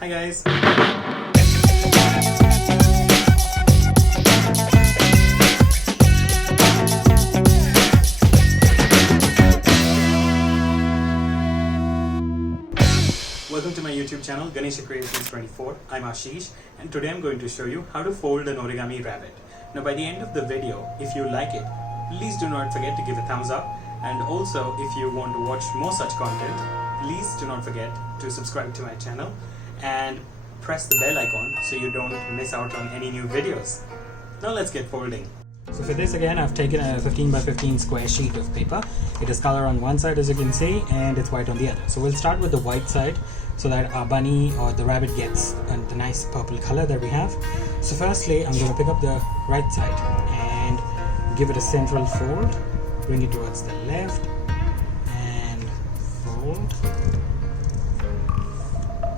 Hi guys. Welcome to my YouTube channel, Ganesha Creations 24. I'm Ashish, and today I'm going to show you how to fold an origami rabbit. Now by the end of the video, if you like it, please do not forget to give a thumbs up, and also if you want to watch more such content, please do not forget to subscribe to my channel and press the bell icon so you don't miss out on any new videos. Now let's get folding. So for this again, I've taken a 15 by 15 square sheet of paper. It is color on one side, as you can see, and it's white on the other. So we'll start with the white side so that our bunny or the rabbit gets the nice purple color that we have. So firstly, I'm going to pick up the right side and give it a central fold. Bring it towards the left and fold.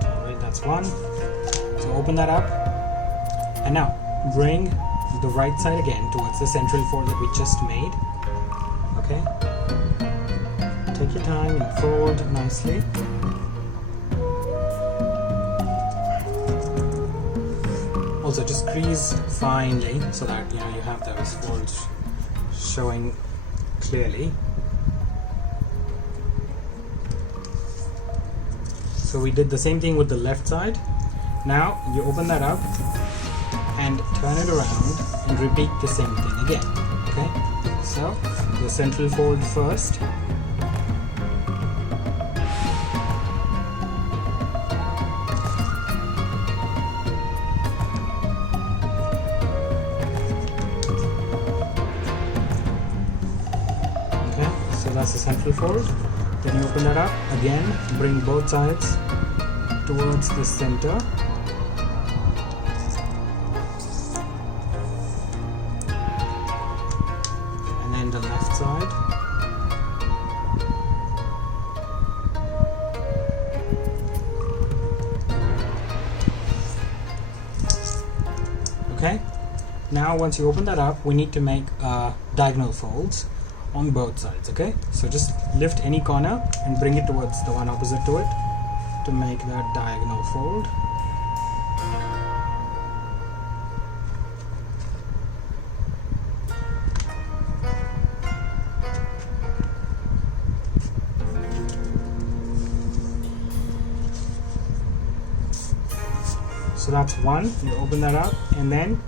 Alright, that's one. So open that up, and now bring the right side again towards the central fold that we just made. Okay, take your time and fold nicely. Also just crease finely so that you have those folds showing clearly. So we did the same thing with the left side. Now you open that up and turn it around and repeat the same thing again. Okay, so the central fold first, okay, so that's the central fold. Then you open that up again, bring both sides towards the center. The left side, okay. Now once you open that up, we need to make diagonal folds on both sides. Okay, so just lift any corner and bring it towards the one opposite to it to make that diagonal fold. So that's one. You open that up, and then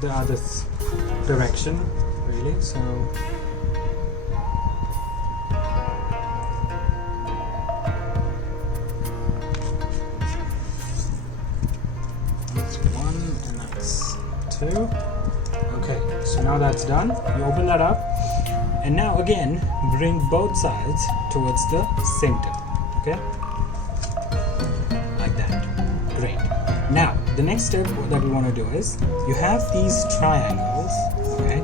the other direction, really. So that's one, and that's two. Okay, so now that's done. You open that up, and now again bring both sides towards the center. Okay, like that. Great. Now, the next step that we want to do is, you have these triangles, okay?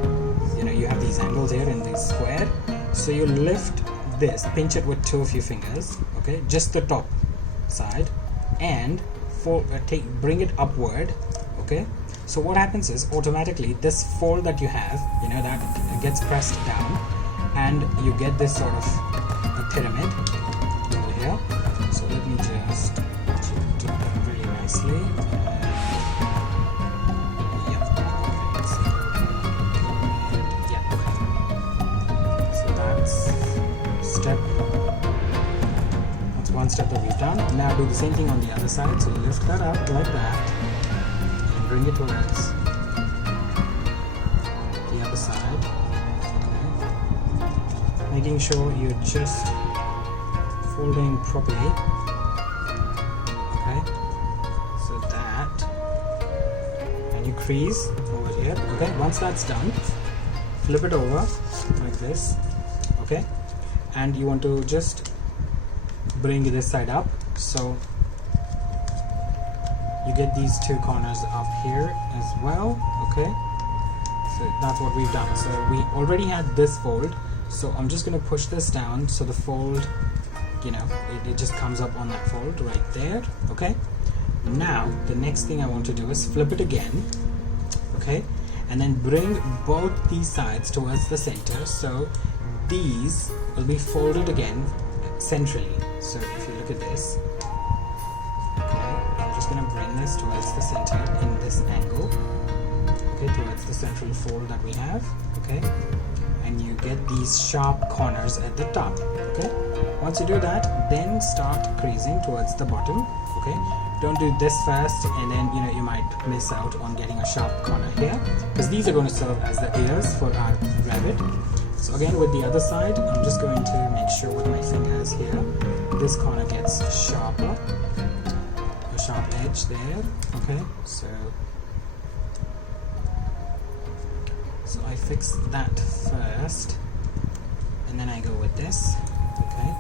You have these angles here in this square. So you lift this, pinch it with two of your fingers, okay? Just the top side, and bring it upward, okay? So what happens is, automatically, this fold that you have, that gets pressed down, and you get this sort of a pyramid over here. So let me just do it really nicely. That's one step that we've done. Now do the same thing on the other side. So lift that up like that and bring it towards the other side. Okay. Making sure you're just folding properly. Okay. So that, and you crease over here. Okay. Once that's done, flip it over like this. Okay. And you want to just bring this side up, so you get these two corners up here as well. Okay, so that's what we've done. So we already had this fold, so I'm just going to push this down so the fold, it just comes up on that fold right there. Okay, now the next thing I want to do is flip it again. Okay, and then bring both these sides towards the center, so these will be folded again centrally. So if you look at this, okay, I'll just going to bring this towards the center in this angle, okay, towards the central fold that we have, okay, and you get these sharp corners at the top, okay. Once you do that, then start creasing towards the bottom, okay. Don't do this first, and then you might miss out on getting a sharp corner here, because these are going to serve as the ears for our rabbit. So again, with the other side, I'm just going to make sure with my fingers here, this corner gets sharper, a sharp edge there, okay. So I fix that first, and then I go with this, okay.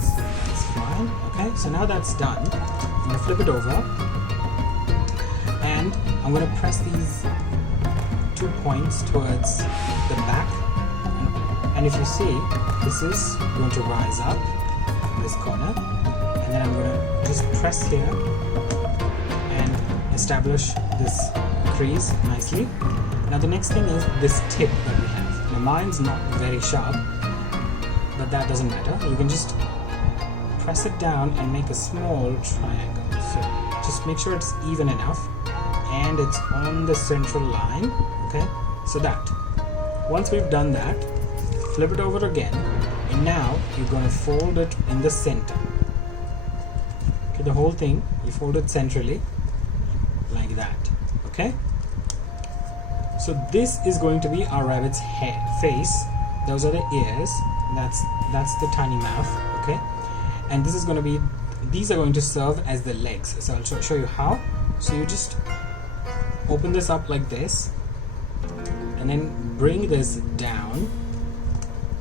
So that's fine, okay. So now that's done, I'm going to flip it over, and I'm going to press these 2 points towards the back, and if you see, this is going to rise up, this corner, and then I'm going to just press here and establish this crease nicely. Now the next thing is this tip that we have. Now mine's not very sharp, but that doesn't matter. You can just press it down and make a small triangle. So just make sure it's even enough and it's on the central line, okay? So that. Once we've done that, flip it over again, and now you're going to fold it in the center. Okay, the whole thing, you fold it centrally like that, okay? So this is going to be our rabbit's head, face. Those are the ears. That's the tiny mouth, okay? And this is going to be, these are going to serve as the legs. So I'll show you how. So you just open this up like this, and then bring this down.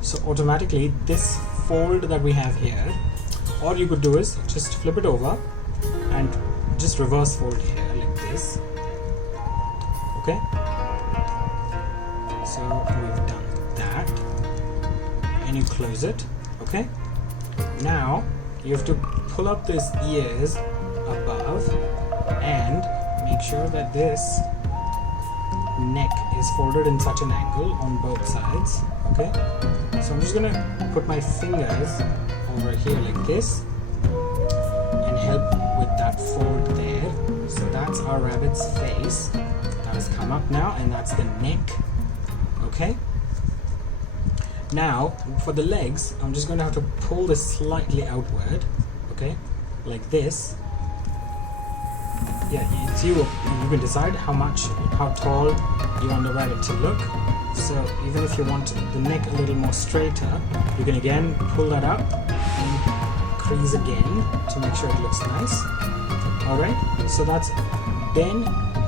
So automatically this fold that we have here, all you could do is just flip it over and just reverse fold here like this, okay. So we've done that, and you close it, okay. Now you have to pull up these ears above and make sure that this neck is folded in such an angle on both sides, okay. So I'm just gonna put my fingers over here like this and help with that fold there. So that's our rabbit's face that has come up now, and that's the neck, okay. Now for the legs, I'm just going to have to pull this slightly outward, okay, like this. Yeah, it's you can decide how tall you want the rabbit to look. So even if you want the neck a little more straighter, you can again pull that up and crease again to make sure it looks nice. Alright, so that's, then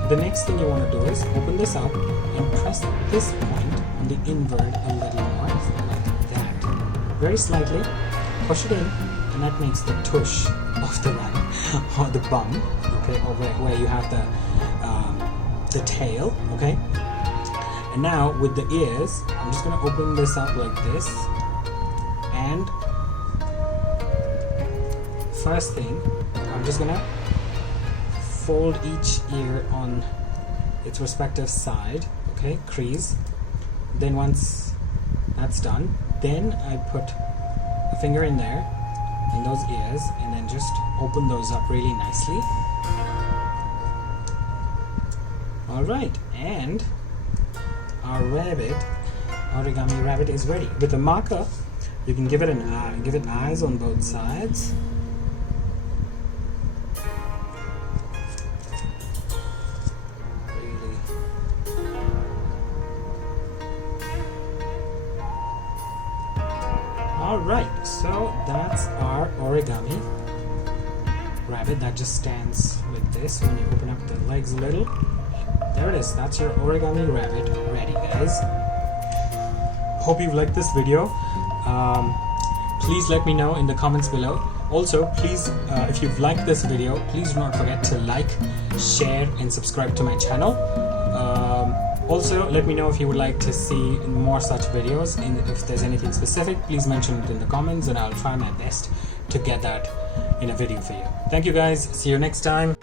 the next thing you want to do is open this up and press this point on the invert a little more, like that. Very slightly, push it in, and that makes the tush of the rabbit, or the bum, okay, or where you have the tail, okay. And now with the ears, I'm just going to open this up like this, and first thing, I'm just going to fold each ear on its respective side, okay, crease. Then once that's done, then I put a finger in there, in those ears, and then just open those up really nicely. Alright, and our rabbit, Origami Rabbit, is ready. With a marker, you can give it an eye, give it eyes on both sides. Really. Alright, so that's our Origami Rabbit that just stands with this when you open up the legs a little. There it is, that's your Origami Rabbit ready, guys. Hope you've liked this video. Please let me know in the comments below. Also, please, if you've liked this video, please do not forget to like, share and subscribe to my channel. Also, let me know if you would like to see more such videos, and if there's anything specific, please mention it in the comments and I'll try my best to get that in a video for you. Thank you guys, see you next time.